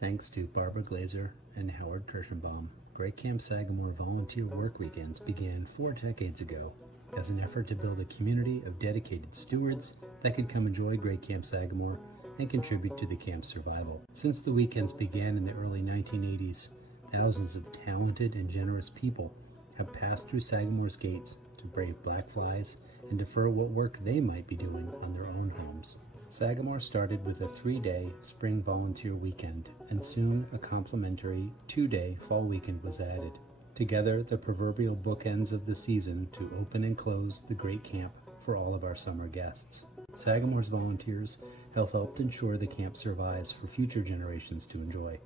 Thanks to Barbara Glazer and Howard Kirschenbaum, Great Camp Sagamore volunteer work weekends began 4 decades ago as an effort to build a community of dedicated stewards that could come enjoy Great Camp Sagamore and contribute to the camp's survival. Since the weekends began in the early 1980s, thousands of talented and generous people have passed through Sagamore's gates to brave black flies and defer what work they might be doing on their own homes. Sagamore started with a 3-day spring volunteer weekend, and soon a complimentary 2-day fall weekend was added. Together, the proverbial bookends of the season to open and close the great camp for all of our summer guests. Sagamore's volunteers have helped ensure the camp survives for future generations to enjoy.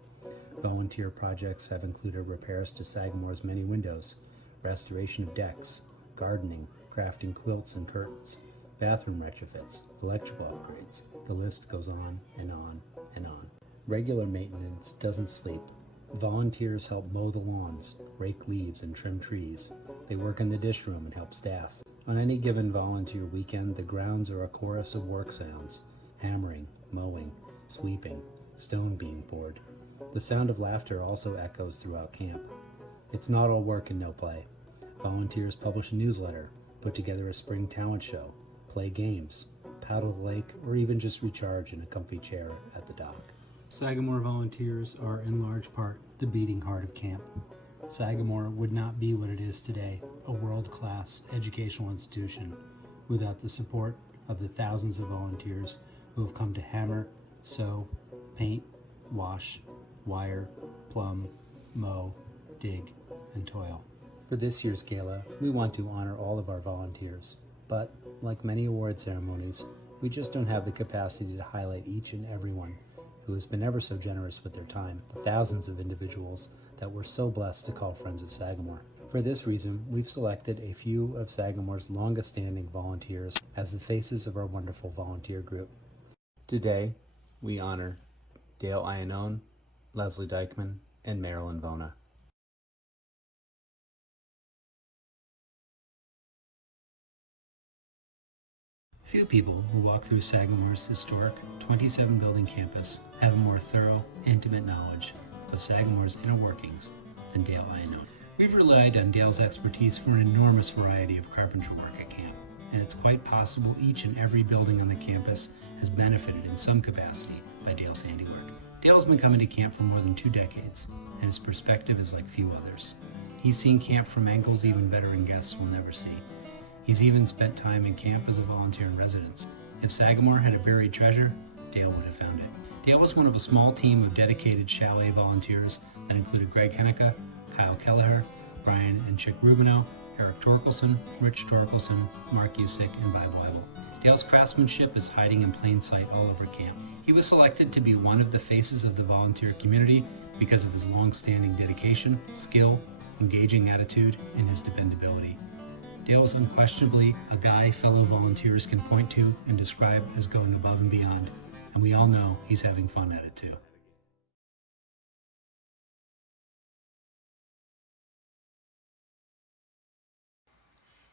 Volunteer projects have included repairs to Sagamore's many windows, restoration of decks, gardening, crafting quilts and curtains, bathroom retrofits, electrical upgrades. The list goes on and on and on. Regular maintenance doesn't sleep. Volunteers help mow the lawns, rake leaves, and trim trees. They work in the dish room and help staff. On any given volunteer weekend, the grounds are a chorus of work sounds: hammering, mowing, sweeping, stone being poured. The sound of laughter also echoes throughout camp. It's not all work and no play. Volunteers publish a newsletter, put together a spring talent show, play games, paddle the lake, or even just recharge in a comfy chair at the dock. Sagamore volunteers are in large part the beating heart of camp. Sagamore would not be what it is today, a world-class educational institution, without the support of the thousands of volunteers who have come to hammer, sew, paint, wash, wire, plumb, mow, dig, and toil. For this year's gala, we want to honor all of our volunteers, but like many award ceremonies, we just don't have the capacity to highlight each and every one who has been ever so generous with their time, the thousands of individuals that we're so blessed to call friends of Sagamore. For this reason, we've selected a few of Sagamore's longest-standing volunteers as the faces of our wonderful volunteer group. Today, we honor Dale Iannone, Leslie Dykeman, and Marilyn Vona. Few people who walk through Sagamore's historic 27-building campus have a more thorough, intimate knowledge of Sagamore's inner workings than Dale Iannone. We've relied on Dale's expertise for an enormous variety of carpentry work at camp, and it's quite possible each and every building on the campus has benefited in some capacity by Dale's handiwork. Dale's been coming to camp for more than 2 decades, and his perspective is like few others. He's seen camp from angles even veteran guests will never see. He's even spent time in camp as a volunteer in residence. If Sagamore had a buried treasure, Dale would have found it. Dale was one of a small team of dedicated chalet volunteers that included Greg Hennica, Kyle Kelleher, Brian and Chick Rubino, Eric Torkelson, Rich Torkelson, Mark Usick, and Bob Weibel. Dale's craftsmanship is hiding in plain sight all over camp. He was selected to be one of the faces of the volunteer community because of his long-standing dedication, skill, engaging attitude, and his dependability. Dale is unquestionably a guy fellow volunteers can point to and describe as going above and beyond, and we all know he's having fun at it too.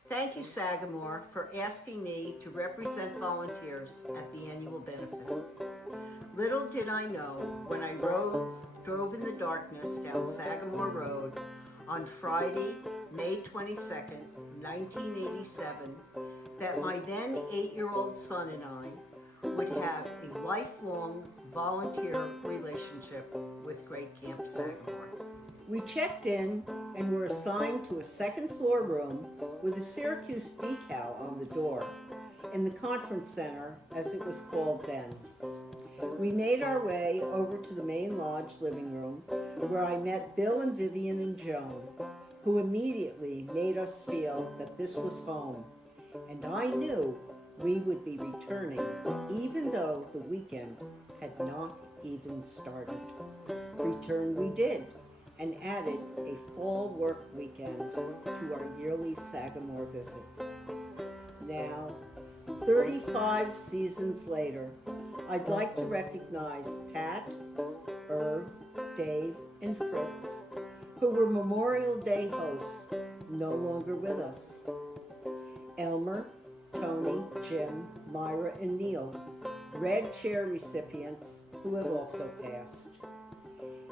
Thank you, Sagamore, for asking me to represent volunteers at the annual benefit. Little did I know when I drove in the darkness down Sagamore Road on Friday, May 22nd, 1987, that my then 8-year-old son and I would have a lifelong volunteer relationship with Great Camp Sagamore. We checked in and were assigned to a second-floor room with a Syracuse decal on the door in the conference center, as it was called then. We made our way over to the main lodge living room, where I met Bill and Vivian and Joan, who immediately made us feel that this was home, and I knew we would be returning even though the weekend had not even started. Return we did, and added a fall work weekend to our yearly Sagamore visits. Now, 35 seasons later, I'd like to recognize Pat, Irv, Dave, and Fritz, who were Memorial Day hosts, no longer with us. Elmer, Tony, Jim, Myra, and Neil, Red Chair recipients who have also passed.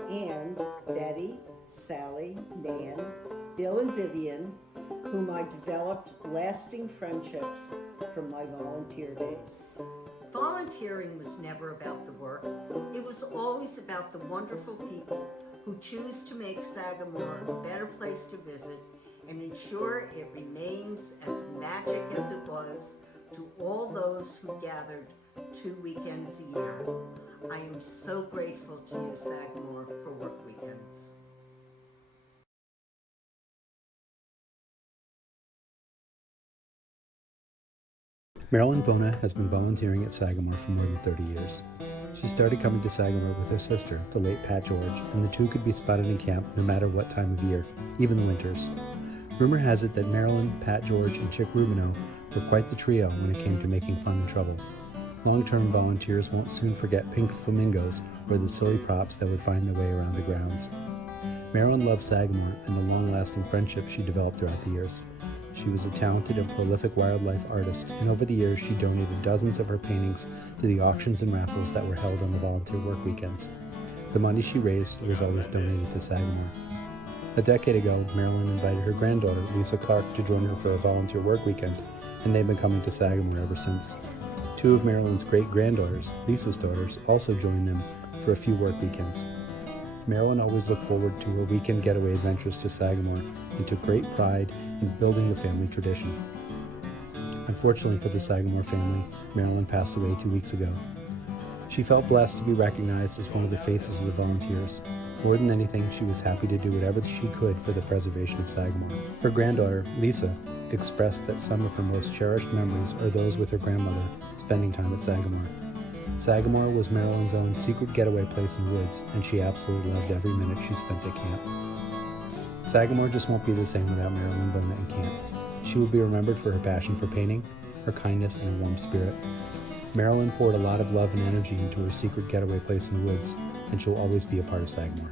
and Betty, Sally, Nan, Bill, and Vivian, whom I developed lasting friendships from my volunteer days. Volunteering was never about the work. It was always about the wonderful people who choose to make Sagamore a better place to visit and ensure it remains as magic as it was to all those who gathered 2 weekends a year. I am so grateful to you, Sagamore, for work weekends. Marilyn Vona has been volunteering at Sagamore for more than 30 years. She started coming to Sagamore with her sister, the late Pat George, and the two could be spotted in camp no matter what time of year, even the winters. Rumor has it that Marilyn, Pat George, and Chick Rubino were quite the trio when it came to making fun and trouble. Long-term volunteers won't soon forget pink flamingos or the silly props that would find their way around the grounds. Marilyn loved Sagamore and the long-lasting friendship she developed throughout the years. She was a talented and prolific wildlife artist, and over the years she donated dozens of her paintings to the auctions and raffles that were held on the volunteer work weekends. The money she raised was always donated to Sagamore. A decade ago, Marilyn invited her granddaughter, Lisa Clark, to join her for a volunteer work weekend, and they've been coming to Sagamore ever since. Two of Marilyn's great-granddaughters, Lisa's daughters, also joined them for a few work weekends. Marilyn always looked forward to her weekend getaway adventures to Sagamore and took great pride in building the family tradition. Unfortunately for the Sagamore family, Marilyn passed away 2 weeks ago. She felt blessed to be recognized as one of the faces of the volunteers. More than anything, she was happy to do whatever she could for the preservation of Sagamore. Her granddaughter, Lisa, expressed that some of her most cherished memories are those with her grandmother spending time at Sagamore. Sagamore was Marilyn's own secret getaway place in the woods, and she absolutely loved every minute she spent at camp. Sagamore just won't be the same without Marilyn Vona in camp. She will be remembered for her passion for painting, her kindness, and her warm spirit. Marilyn poured a lot of love and energy into her secret getaway place in the woods, and she'll always be a part of Sagamore.